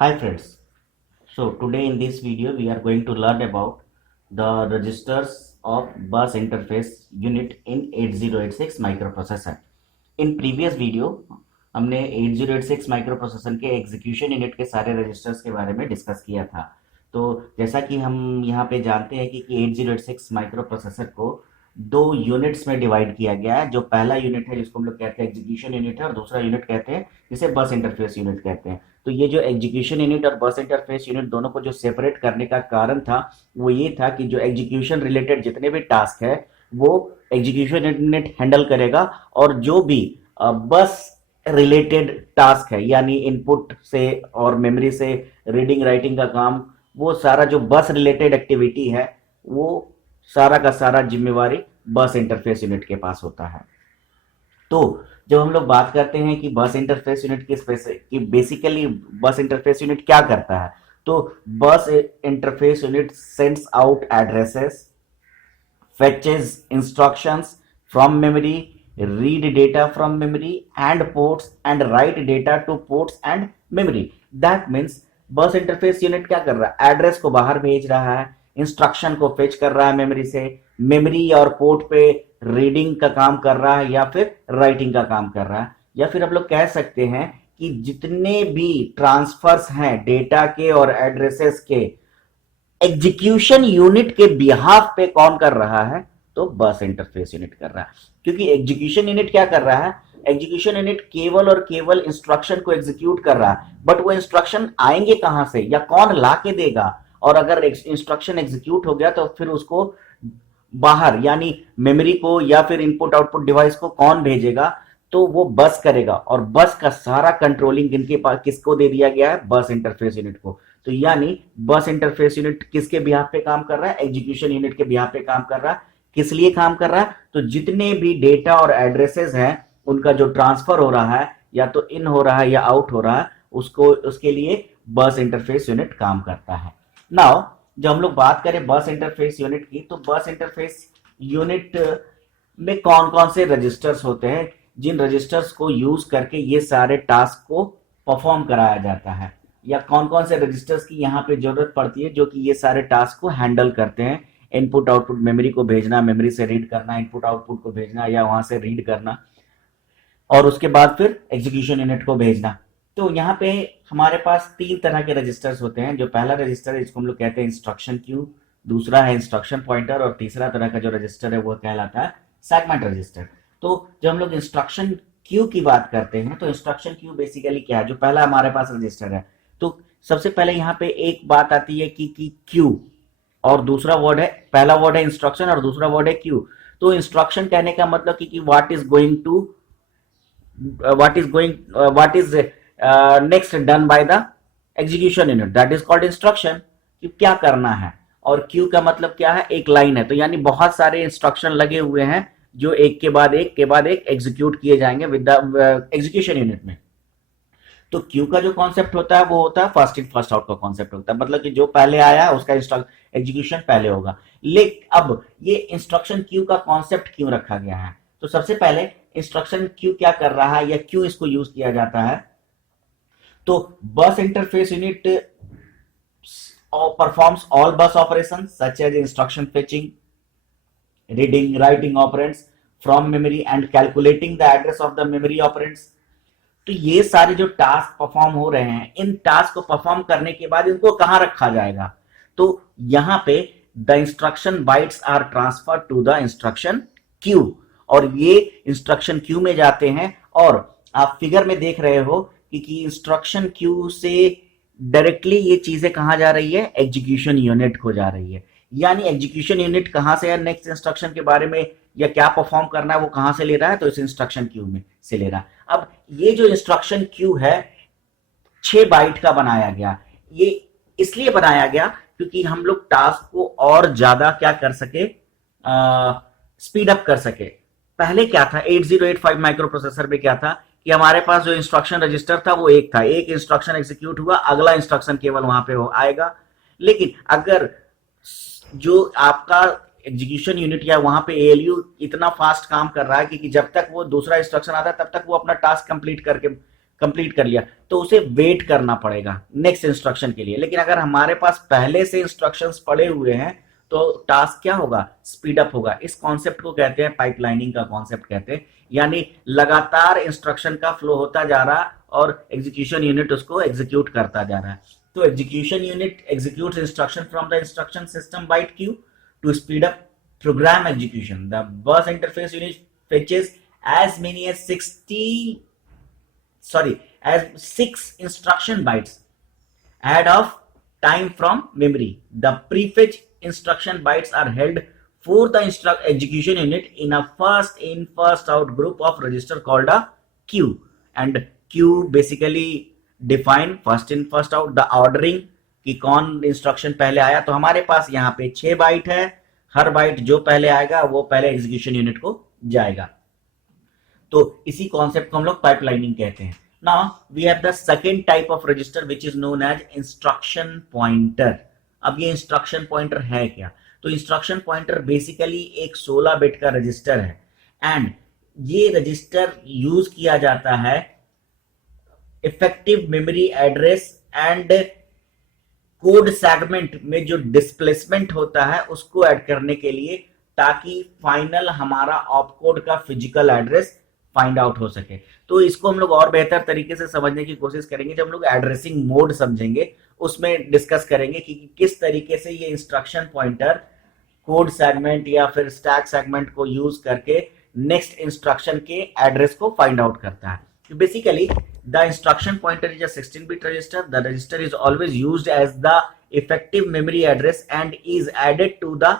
Hi friends. So today in this video we are going to learn about the registers of bus interface unit in 8086 microprocessor. In previous video हमने 8086 microprocessor के execution unit के सारे registers के बारे में discuss किया था। तो जैसा कि हम यहाँ पे जानते हैं कि 8086 माइक्रोप्रोसेसर को दो यूनिट्स में डिवाइड किया गया है। जो पहला यूनिट है जिसको हम लोग कहते हैं एग्जीक्यूशन यूनिट है, और दूसरा यूनिट कहते हैं जिसे बस इंटरफेस यूनिट कहते हैं। तो ये जो एग्जीक्यूशन यूनिट और बस इंटरफेस यूनिट दोनों को जो सेपरेट करने का कारण था वो ये था कि जो एग्जीक्यूशन रिलेटेड जितने भी टास्क है वो एग्जीक्यूशन यूनिट हैंडल करेगा, और जो भी बस रिलेटेड टास्क है यानी इनपुट से और मेमोरी से रीडिंग राइटिंग का काम, वो सारा जो बस रिलेटेड एक्टिविटी है वो सारा का सारा जिम्मेवारी बस इंटरफेस यूनिट के पास होता है। तो जब हम लोग बात करते हैं कि बस इंटरफेस यूनिट की बेसिकली बस इंटरफेस यूनिट क्या करता है, तो बस interface unit sends out addresses, fetches instructions from memory, read data from memory and ports, and write data to ports and memory. That means बस इंटरफेस यूनिट क्या कर रहा है, एड्रेस को बाहर भेज रहा है, इंस्ट्रक्शन को फेच कर रहा है मेमोरी से, मेमोरी और पोर्ट पे रीडिंग का काम कर रहा है या फिर राइटिंग का काम कर रहा है। या फिर हम लोग कह सकते हैं कि जितने भी ट्रांसफर्स हैं डेटा के और एड्रेसेस के, एग्जीक्यूशन यूनिट के बिहाफ पे कौन कर रहा है, तो बस इंटरफेस यूनिट कर रहा है। क्योंकि एग्जीक्यूशन यूनिट क्या कर रहा है, एग्जीक्यूशन यूनिट केवल और केवल इंस्ट्रक्शन को एग्जीक्यूट कर रहा है, बट वो इंस्ट्रक्शन आएंगे कहां से या कौन ला के देगा, और अगर इंस्ट्रक्शन एग्जीक्यूट हो गया तो फिर उसको बाहर यानी मेमोरी को या फिर इनपुट आउटपुट डिवाइस को कौन भेजेगा, तो वो बस करेगा। और बस का सारा कंट्रोलिंग इनके पास किसको दे दिया गया है, बस इंटरफेस यूनिट को। तो यानी बस इंटरफेस यूनिट किसके बिहाफ पे काम कर रहा है, एग्जीक्यूशन यूनिट के बिहाफ पे काम कर रहा है। किस लिए काम कर रहा है, तो जितने भी डेटा और एड्रेसेस हैं उनका जो ट्रांसफर हो रहा है या तो इन हो रहा है या आउट हो रहा है, उसको उसके लिए बस इंटरफेस यूनिट काम करता है। नाउ जब हम लोग बात करें बस इंटरफेस यूनिट की, तो बस इंटरफेस यूनिट में कौन कौन से रजिस्टर्स होते हैं जिन रजिस्टर्स को यूज करके ये सारे टास्क को परफॉर्म कराया जाता है, या कौन कौन से रजिस्टर्स की यहाँ पे जरूरत पड़ती है जो कि ये सारे टास्क को हैंडल करते हैं। इनपुट आउटपुट मेमोरी को भेजना, मेमोरी से रीड करना, इनपुट आउटपुट को भेजना या वहां से रीड करना, और उसके बाद फिर एग्जीक्यूशन यूनिट को भेजना। तो यहाँ पे हमारे पास तीन तरह के रजिस्टर्स होते हैं। जो पहला रजिस्टर है इसको हम लोग कहते हैं इंस्ट्रक्शन क्यू, दूसरा है इंस्ट्रक्शन पॉइंटर, और तीसरा तरह का जो रजिस्टर है वो कहलाता है सेगमेंट रजिस्टर। तो जब हम लोग इंस्ट्रक्शन क्यू की बात करते हैं तो इंस्ट्रक्शन क्यू बेसिकली क्या है, जो पहला हमारे पास रजिस्टर है, तो सबसे पहले यहाँ पे एक बात आती है कि क्यू, और दूसरा वर्ड है, पहला वर्ड है इंस्ट्रक्शन और दूसरा वर्ड है क्यू। तो इंस्ट्रक्शन कहने का मतलब कि what is going to what is next done by the execution unit, that is called instruction, कि क्या करना है। और क्यू का मतलब क्या है, एक लाइन है, तो यानी बहुत सारे इंस्ट्रक्शन लगे हुए हैं जो एक के बाद एक एग्जीक्यूट किए जाएंगे विद द एग्जीक्यूशन यूनिट में। तो क्यू का जो कॉन्सेप्ट होता है वो होता है फर्स्ट इन फर्स्ट आउट का कॉन्सेप्ट होता है, मतलब कि जो पहले आया है उसका एग्जीक्यूशन पहले होगा। लेकिन अब ये इंस्ट्रक्शन क्यू का कॉन्सेप्ट क्यों रखा गया है, तो सबसे पहले इंस्ट्रक्शन क्यू क्या कर रहा है या क्यों इसको यूज किया जाता है, तो बस interface unit performs all bus operations such as instruction fetching, reading writing operands from memory and calculating the address of the memory operands। तो ये सारे जो टास्क परफॉर्म हो रहे हैं, इन टास्क को परफॉर्म करने के बाद इनको कहां रखा जाएगा, तो यहां पे the instruction bytes are transfer to the instruction queue, और ये इंस्ट्रक्शन क्यू में जाते हैं। और आप फिगर में देख रहे हो कि इंस्ट्रक्शन क्यू से डायरेक्टली ये चीजें कहां जा रही है, एग्जीक्यूशन यूनिट को जा रही है। यानी एग्जीक्यूशन यूनिट कहां से है, नेक्स्ट इंस्ट्रक्शन के बारे में या क्या परफॉर्म करना है वो कहां से ले रहा है, तो इस इंस्ट्रक्शन क्यू में से ले रहा है। अब ये जो इंस्ट्रक्शन क्यू है 6 बाइट का बनाया गया, ये इसलिए बनाया गया क्योंकि हम लोग टास्क को और ज्यादा क्या कर सके, स्पीड अप कर सके। पहले क्या था 8085 माइक्रो प्रोसेसर में क्या था कि हमारे पास जो इंस्ट्रक्शन रजिस्टर था वो एक था, एक इंस्ट्रक्शन एग्जीक्यूट हुआ, अगला इंस्ट्रक्शन केवल वहां पे आएगा। लेकिन अगर जो आपका एग्जीक्यूशन यूनिट या वहां पे एएलयू इतना फास्ट काम कर रहा है कि जब तक वो दूसरा इंस्ट्रक्शन आता है तब तक वो अपना टास्क कंप्लीट करके कंप्लीट कर लिया, तो उसे वेट करना पड़ेगा नेक्स्ट इंस्ट्रक्शन के लिए। लेकिन अगर हमारे पास पहले से इंस्ट्रक्शंस पड़े हुए हैं तो टास्क क्या होगा, स्पीड अप होगा। इस कॉन्सेप्ट को कहते हैं पाइपलाइनिंग का कॉन्सेप्ट कहते हैं, यानी लगातार इंस्ट्रक्शन का फ्लो होता जा रहा और एग्जीक्यूशन यूनिट उसको एग्जीक्यूट करता जा रहा है। तो execution unit executes instruction from the instruction system byte queue to speed up program execution. The bus interface unit fetches as many as 6 instruction bytes ahead of time from memory. The prefetch instruction bytes are held for the execution unit in a first in first out group of register called a queue. And queue basically define first in first out, the ordering कि कौन instruction पहले आया। तो हमारे पास यहाँ पे 6 bite है, हर bite जो पहले आएगा वो पहले एग्जीक्यूशन यूनिट को जाएगा। तो इसी कॉन्सेप्ट को हम लोग पाइपलाइनिंग कहते हैं। Now we have the second type of register which is known as instruction pointer. अब ये इंस्ट्रक्शन पॉइंटर है क्या, तो इंस्ट्रक्शन पॉइंटर बेसिकली एक 16 बिट का रजिस्टर है एंड ये रजिस्टर यूज किया जाता है effective memory address and code segment में जो डिस्प्लेसमेंट होता है उसको ऐड करने के लिए, ताकि फाइनल हमारा ऑपकोड का फिजिकल एड्रेस फाइंड आउट हो सके। तो इसको हम लोग और बेहतर तरीके से समझने की कोशिश करेंगे जब हम लोग एड्रेसिंग मोड समझेंगे, उसमें डिस्कस करेंगे कि किस तरीके से ये इंस्ट्रक्शन पॉइंटर कोड सेगमेंट या फिर स्टैक सेगमेंट को यूज करके नेक्स्ट इंस्ट्रक्शन के एड्रेस को फाइंड आउट करता है। Basically, the instruction pointer is a 16-bit register. The register is always used as the effective memory address and is added to the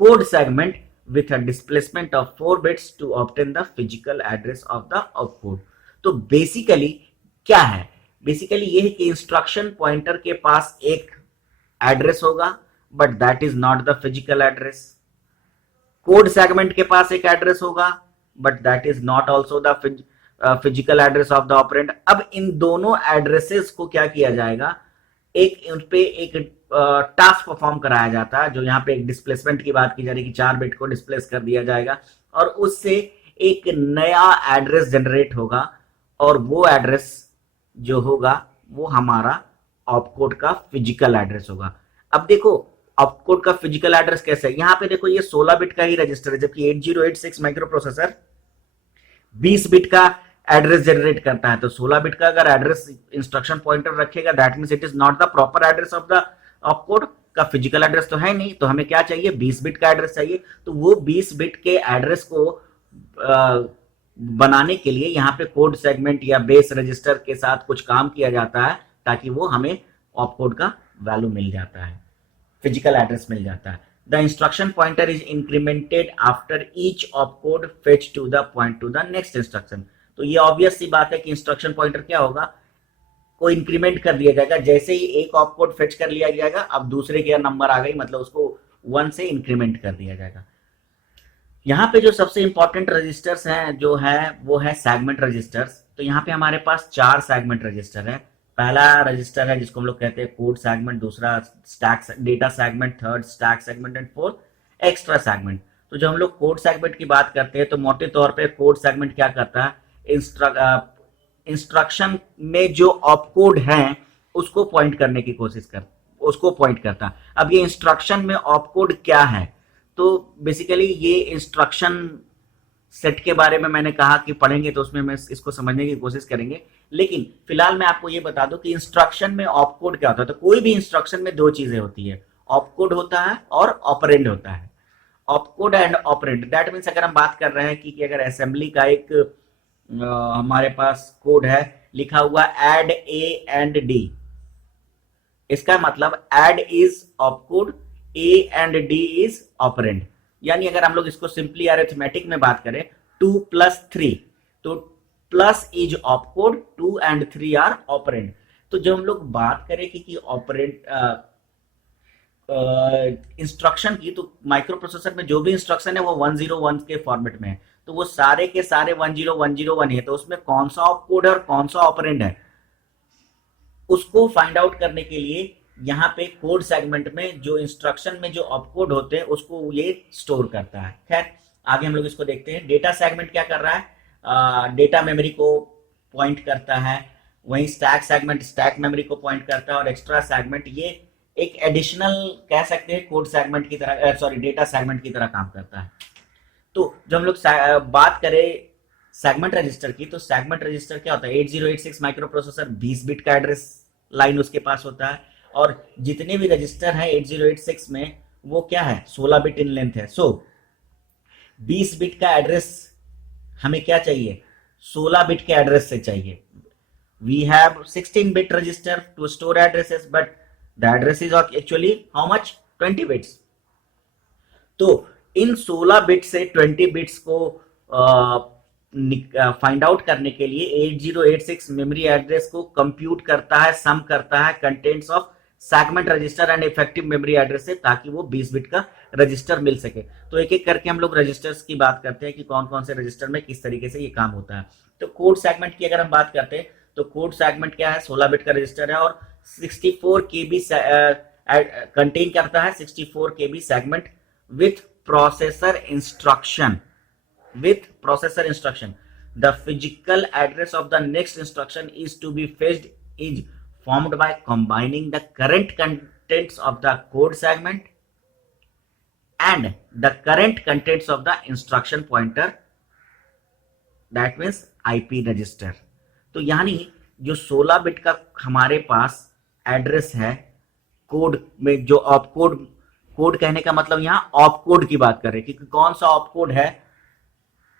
code segment with a displacement of 4 bits to obtain the physical address of the opcode. तो basically क्या है, basically ये है कि instruction pointer के पास एक address होगा but that is not the physical address. code segment के पास एक एड्रेस होगा but that is not also the physical address of the operand. अब इन दोनों एड्रेसेस को क्या किया जाएगा, एक उन पे एक टास्क परफॉर्म कराया जाता है, जो यहाँ पे एक डिस्प्लेसमेंट की बात की जा रही है कि 4 बिट को डिस्प्लेस कर दिया जाएगा और उससे एक नया एड्रेस जनरेट होगा और वो एड्रेस जो होगा वो हमारा ऑपकोड का फिजिकल एड्रेस होगा। अब देखो ऑपकोड का फिजिकल एड्रेस कैसे है, यहाँ पे देखो ये 16 बिट का ही रजिस्टर है, जबकि 8086 माइक्रो प्रोसेसर 20 बिट का एड्रेस जनरेट करता है। तो 16 बिट का अगर एड्रेस इंस्ट्रक्शन पॉइंटर रखेगा that means it is not the proper address of the opcode का फिजिकल एड्रेस तो है नहीं, तो हमें क्या चाहिए, 20 बिट का एड्रेस चाहिए। तो वो 20 बिट के एड्रेस को बनाने के लिए यहाँ पे कोड सेगमेंट या बेस रजिस्टर के साथ कुछ काम किया जाता है ताकि वो हमें ऑपकोड का वैल्यू मिल जाता है, फिजिकल एड्रेस मिल जाता है। The instruction pointer is incremented after each opcode fetch to the point to the next instruction. तो ये ऑब्वियस सी बात है कि इंस्ट्रक्शन पॉइंटर क्या होगा, को इंक्रीमेंट कर दिया जाएगा। जैसे ही एक ऑपकोड फेच कर लिया जाएगा, अब दूसरे के नंबर आ गई, मतलब उसको 1 से इंक्रीमेंट कर दिया जाएगा। यहाँ पे जो सबसे इंपॉर्टेंट रजिस्टर्स हैं जो है वो है सेगमेंट रजिस्टर्स। तो यहाँ पे हमारे पास 4 सेगमेंट रजिस्टर है। पहला रजिस्टर है जिसको हम लोग कहते हैं कोड सेगमेंट, दूसरा stack data segment, third stack segment and fourth extra segment. तो जब हम लोग कोड सेगमेंट की बात करते हैं तो मोटे तौर पे कोड सेगमेंट क्या करता है, इंस्ट्रक्शन में जो ऑपकोड है उसको पॉइंट करने की कोशिश कर उसको पॉइंट करता है। अब ये इंस्ट्रक्शन में ऑपकोड क्या है, तो बेसिकली ये इंस्ट्रक्शन सेट के बारे में मैंने कहा कि पढ़ेंगे तो उसमें मैं इसको समझने की कोशिश करेंगे, लेकिन फिलहाल मैं आपको ये बता दूं कि इंस्ट्रक्शन में ऑपकोड क्या होता है। तो कोई भी इंस्ट्रक्शन में 2 चीजें होती है, ऑपकोड होता है और ऑपरेंड होता है। Opcode and operand that means अगर हम बात कर रहे हैं कि अगर असेंबली का एक हमारे पास कोड है लिखा हुआ एड ए एंड डी, इसका मतलब add is opcode, A and D is operand. यानी अगर हम लोग इसको सिंपली अरिथमेटिक में बात करें 2 + 3, तो plus is opcode, 2 and 3 are operand. तो जब हम लोग बात करें कि ऑपरेंड इंस्ट्रक्शन की, तो माइक्रो प्रोसेसर में जो भी इंस्ट्रक्शन है वो 101 के फॉर्मेट में है, तो वो सारे के सारे 10101 है। तो उसमें कौन सा ऑपकोड है और कौन सा ऑपरेंड है उसको फाइंड आउट करने के लिए यहाँ पे कोड सेगमेंट में जो इंस्ट्रक्शन में जो ऑपकोड होते हैं उसको ये स्टोर करता है। खैर आगे हम लोग इसको देखते हैं। डेटा सेगमेंट क्या कर रहा है, डेटा मेमोरी को पॉइंट करता है वहीं स्टैक सेगमेंट स्टैक मेमोरी को पॉइंट करता है, और एक्स्ट्रा सेगमेंट ये एक एडिशनल कह सकते हैं कोड सेगमेंट की तरह, सॉरी डेटा सेगमेंट की तरह काम करता है। तो जब हम लोग बात करें सेगमेंट रजिस्टर की, तो सेगमेंट रजिस्टर क्या होता है, 8086 माइक्रो प्रोसेसर 20 बिट का एड्रेस लाइन उसके पास होता है, और जितने भी रजिस्टर हैं 8086 में वो क्या है, 16 बिट इन लेंथ है। सो 20 बिट का एड्रेस हमें क्या चाहिए, 16 बिट के एड्रेस से चाहिए। We have 16 bit register to store addresses, but the address is actually how much, 20 bits. तो इन 16 बिट से 20 बिट्स को फाइंड आउट करने के लिए 8086 मेमोरी एड्रेस को कंप्यूट करता है, सम करता है contents of segment register and effective memory address से, ताकि वो 20 बिट का रजिस्टर मिल सके। तो एक एक करके हम लोग रजिस्टर्स की बात करते हैं कि कौन कौन से रजिस्टर में किस तरीके से ये काम होता है। तो कोड सेगमेंट की अगर हम बात करते हैं, तो कोड सेगमेंट क्या है, 16 बिट का रजिस्टर है और 64 केबी कंटेन करता है, 64 केबी segment with processor instruction. The physical address of the next instruction is to be fetched is formed by combining the current contents of the code segment and the current contents of the instruction pointer, that means IP register. तो यानी जो 16 bit का हमारे पास address है code में, जो op code, code कहने का मतलब यहां ऑप कोड की बात कर रहे हैं, क्योंकि कौन सा ऑप कोड है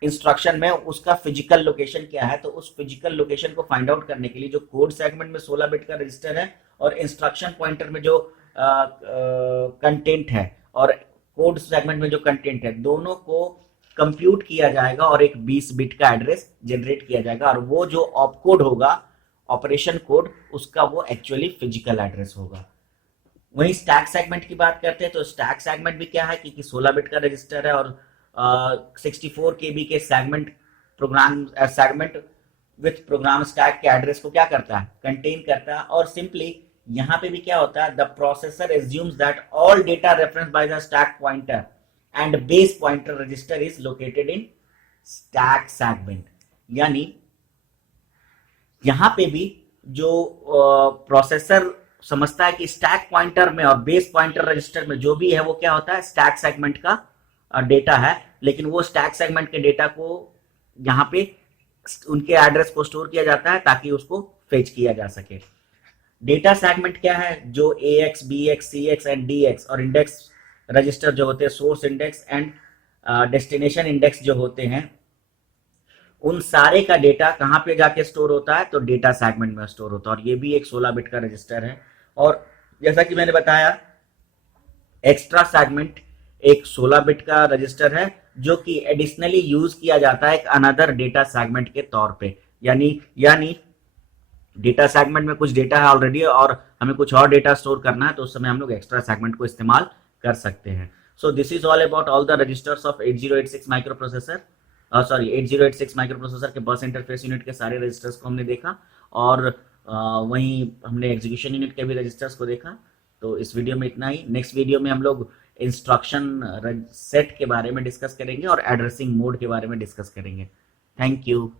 इंस्ट्रक्शन में उसका फिजिकल लोकेशन क्या है। तो उस फिजिकल लोकेशन को फाइंड आउट करने के लिए जो कोड सेगमेंट में 16 बिट का रजिस्टर है और इंस्ट्रक्शन पॉइंटर में जो कंटेंट है और कोड सेगमेंट में जो कंटेंट है, दोनों को कंप्यूट किया जाएगा और एक 20 बिट का एड्रेस जनरेट किया जाएगा, और वो जो ऑप कोड होगा, ऑपरेशन कोड, उसका वो एक्चुअली फिजिकल एड्रेस होगा। वहीं स्टैक सेगमेंट की बात करते हैं, तो स्टैक सेगमेंट भी क्या है, क्योंकि 16 बिट का रजिस्टर है और 64 केबी के सेगमेंट विथ प्रोग्राम स्टैक के एड्रेस को क्या करता है, कंटेन करता है। और सिंपली यहां पे भी क्या होता है, the processor assumes that all data reference by the stack pointer and base pointer register is located in stack segment. यानी यहां पे भी जो प्रोसेसर समझता है कि स्टैक पॉइंटर में और बेस पॉइंटर रजिस्टर में जो भी है वो क्या होता है, स्टैक सेगमेंट का डेटा है, लेकिन वो स्टैक सेगमेंट के डेटा को यहाँ पे उनके एड्रेस को स्टोर किया जाता है ताकि उसको फेच किया जा सके। डेटा सेगमेंट क्या है, जो AX, BX, CX and DX और इंडेक्स रजिस्टर जो होते हैं, source index and destination index जो होते हैं, उन सारे का डेटा कहां पे जाके स्टोर होता है, तो डेटा सेगमेंट में स्टोर होता है। और ये भी एक 16 बिट का रजिस्टर है। और जैसा कि मैंने बताया, एक्स्ट्रा सेगमेंट एक 16 बिट का रजिस्टर है जो कि एडिशनली यूज किया जाता है एक अनदर डेटा सेगमेंट के तौर पे। यानी डेटा सेगमेंट में कुछ डेटा है ऑलरेडी और हमें कुछ और डेटा स्टोर करना है, तो उस समय हम लोग एक्स्ट्रा सेगमेंट को इस्तेमाल कर सकते हैं। So this is all about all the registers of 8086 microprocessor, 8086 microprocessor के बस इंटरफेस यूनिट के सारे रजिस्टर्स को हमने देखा, और वहीं हमने एग्जीक्यूशन यूनिट के भी रजिस्टर्स को देखा। तो इस वीडियो में इतना ही। नेक्स्ट वीडियो में हम लोग इंस्ट्रक्शन सेट के बारे में डिस्कस करेंगे और एड्रेसिंग मोड के बारे में डिस्कस करेंगे। Thank you.